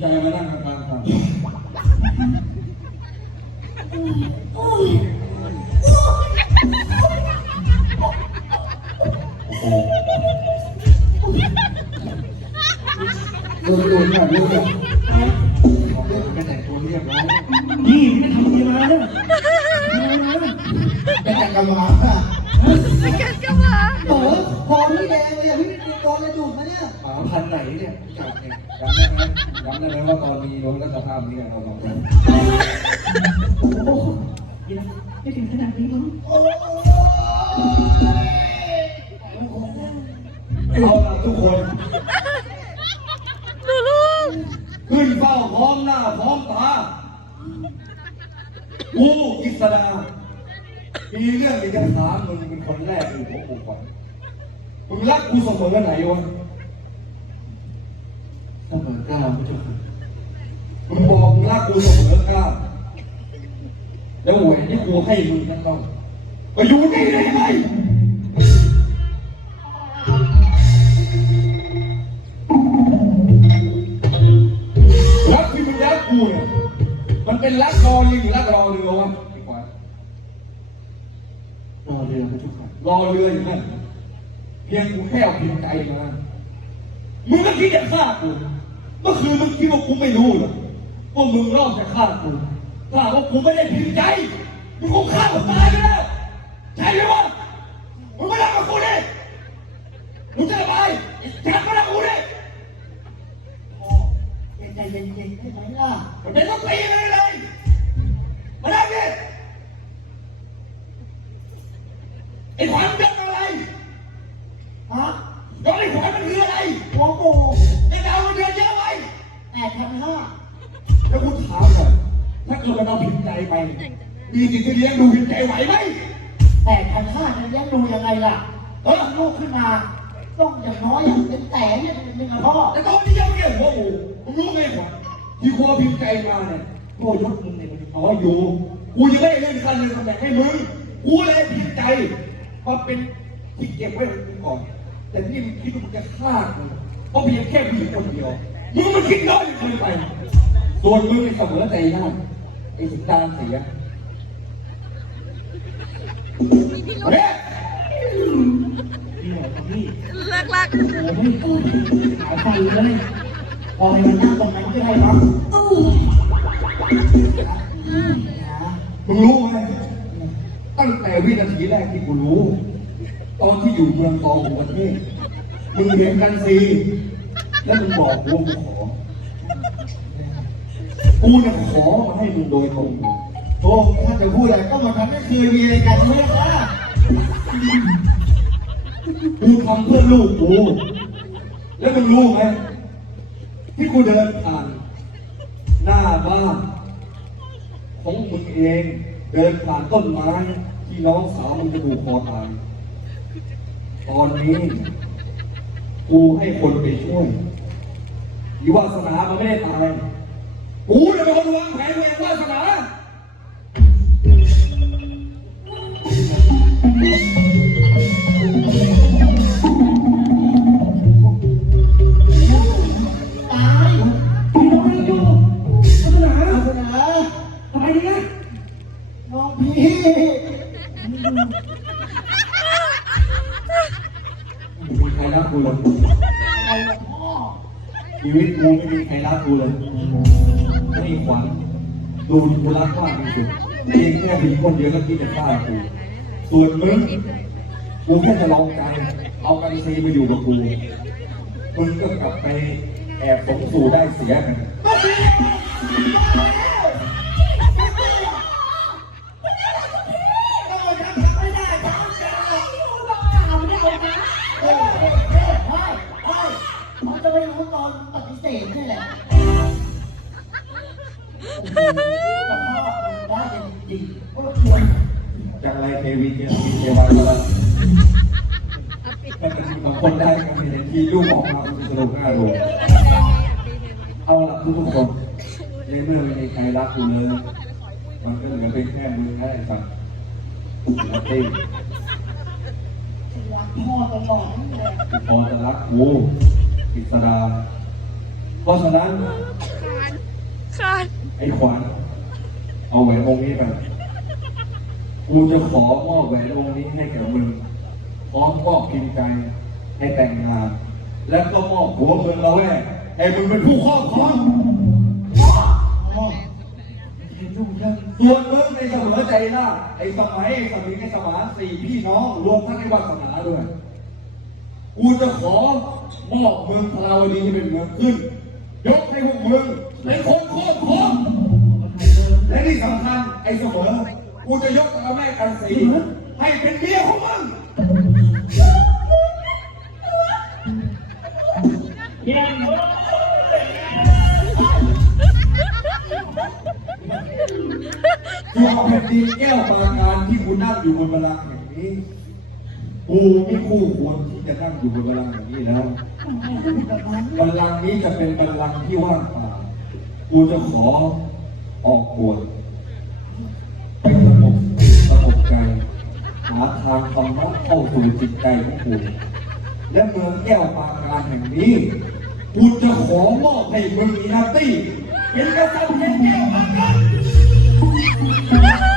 ใจมานั่งกลางๆฟังโดนโดนแบบนี้เล พอนี่แดงเลยอะพี่โดนอะไรดูดมาเนี่ยหมาพันธุ์ไหนเนี่ยจับเนี่ยจำได้ไหมจำได้ไหมว่าตอนมีรถและสภาพนี้กันเราสองคนโอ้โหนี่นะไม่ถึงขนาดนี้มั้งเอาล่ะทุกคนลูลูกขึ้นเฝ้าพร้อมหน้าพร้อมตากูกิษดามีเรื่องที่จะถามมึงเป็นคนแรกเลยของกูก่อน มึงรักกูเสมอไหนวะเสมอก้าวพี่จุ๊บมึงบอกมึงรักกูเสมอก้าวแล้วแหวนที่กูให้มึงนั่นต้องไปอยู่นี่ได้ไงรักที่มึงรักกูเนี่ยมันเป็นรักรอลิงหรือรักรอเรือวะไอ้ควายรอเรือพี่จุ๊บรอเรืออยู่นั่นเพียงกูแค่เอาเพียงใจมา มึงก็คิดจะฆ่ากูเมื่อคืนมึงคิดว่ากูไม่รู้เหรอว่ามึงรอบจะฆ่ากูถ้าหากว่ากูไม่ได้เพียงใจมึงคงฆ่าผมตายไปแล้วใช่ไหมวะมึงไม่รักกับกูดิมึงจะระบายจับมาแล้วกูดิใจเย็นๆได้ไหมล่ะมันเป็นต้องตีมันเลยมา มีสิทธิ์จะเลี้ยงดูผิดใจไหวไหมแปดพันห้าจะเลี้ยงดูยังไงล่ะเออลูกขึ้นมาต้องอย่างน้อยอะเป็นแสนเนี่ยเป็นกระพ่อแต่ตอนนี้ยังไม่เห็นหัวหมูมึงรู้ไหมวะที่กูเอาผิดใจมาเนี่ยพ่อยกมึงเนี่ยมันน้อยอยู่กูยังไม่ได้เล่นการเงินตำแหน่งให้มึงกูเลยผิดใจมาเป็นที่เก็บไว้ของกูก่อน แต่นี่มึงคิดว่ามึงจะฆ่ากูเพราะเพียงแค่ผู้หญิงคนเดียวมึงมันคิดน้อยเกินไปส่วนมึงเสมอใจได้ไอ้สิงดานเสีย เฮ้ยนี่เหรอพี่รักรักโอ้ยหายไปเลยพอให้มันนั่งตรงนั้นก็ได้เนาะมึงรู้ไหมตั้งแต่วินาทีแรกที่กูรู้ ตอนที่อยู่เมืองตองของประเทศมึงเห็นกันซีแล้วมึงบอกกูมึงขอกูเนี่ยขอมาให้มึงโดยตรง โอ้ถ้าจะพูดอะไรก็มันทำไม่เคยมีอะไรกันเลยนะกูทำเพื่อลูกกู แล้วมึงรู้ไหมที่กูเดินผ่าน หน้าบ้านของมึงเองเดินผ่านต้นไม้ที่น้องสาวมึงจะดูคอตายตอนนี้ กูให้คนไปช่วยอีวาสนามันไม่ได้ตายกูจะเป็นคนวางแผนเองวาสนา ตายพี่น้องไม่อยู่ศาสนาศาสนาทำไมเนี่ยน้องพี่ไม่มีใครรักกูเลยชีวิตกูไม่มีใครรักกูเลยไม่มีขวัญดูกูรักมากที่สุดเพียงแค่มีคนเดียวก็คิดจะฆ่ากู ส่วนมึงกูแค่จะลองใจเอากันซีมาอยู่กับกูมึงก็กลับไปแอบสมสู่ได้เสียกัน เทวีเทวีเทวาแล้วถ้าเป็นบางคนได้ก็มีที่ลูกออกมาเป็นสนุกน่าดูเอาละทุกคนในเมื่อไม่มีใครรักกูเลย มันก็เหลือเป็นแค่มึงนะไอ้สัตว์นัตตี้รักพ่อตลอดนี่แหละพอจะรักกูอิสราเพราะฉะนั้นขาดไอ้ขวัญเอาแหวนวงนี้ไป กูจะขอมอบแหวนวงนี้ให้แก่มึงพร้อมมอบพิมพ์ใจให้แต่งงาน แล้วก็มอบหัวเมืองเราแว่ให้มึงเป็นผู้ครอบครองส่วนมึงในเสมอใจล่าไอ้สมัยไอ้สมิงไอ้สมานสี่พี่น้องรวมทั้งไอ้วาสนาด้วยกูจะขอมอบเมืองพลาวดีให้เป็นเมืองขึ้น ยกให้พวกมึงเป็นคนโคตรครองและที่สำคัญไอ้เสมอ กูจะยกกับแม่กันสีให้เป็นเมียของมึงแย่งตัวแผ่นดินแก้วบางงานที่กูนั่งอยู่บนบัลลังก์แห่งนี้ กูไม่คู่ควรที่จะนั่งอยู่บนบัลลังก์แห่งนี้แล้ว บัลลังก์นี้จะเป็นบัลลังก์ที่ว่างเปล่า กูจะขอออกบวช หาทางธรรมะเข้าสู่จิตใจของกูและเมืองแก้วปางการแห่งนี้กูจะขอมอบให้มึงอีนาตี้เป็นกษัตริย์แห่งแก้วปางการผู้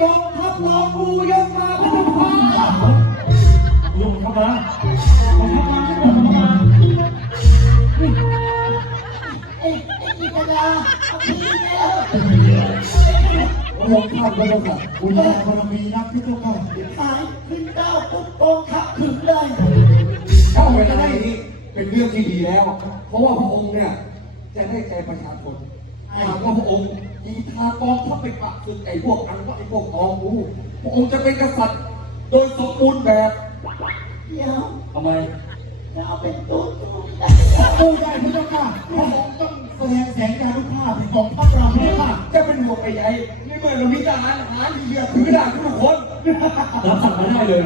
กองทัพรองกูยกมาพระเจ้าค่ะลงเข้ามาผมทำงานที่ผมทำงาเอ้ยไอ้กิจดาเอาพี่แล้วพระองค์ท่านพระองค์ค่ะคุณยายบารมีนักที่เจ้าค่ะหายขึ้นเก้าปุ๊บกองทัพถึงเลยถ้าเข้าไปจะได้นี้เป็นเรื่องที่ดีแล้ว เพราะว่าพระองค์เนี่ยจะได้ใจประชาชนหากว่าพระองค์ มีทากองทัพไปปักศึกไอ้พวกอังว่าไอ้พวกตองรู้พระองค์จะเป็นกษัตริย์ โดยสมบูรณ์แบบเดี๋ยวทำไมจะเอาเป็นตัวตัวได้ผู้ใหญ่พระเจ้าค่ะพระองค์ต้องแสดงแสงดารุภาพของพระราพระเจ้าค่ะจะเป็นห่วไปใหญ่ในเมื่อเรามีทหารหารเรือถือดาบทุกคนรับสั่งมาได้เลย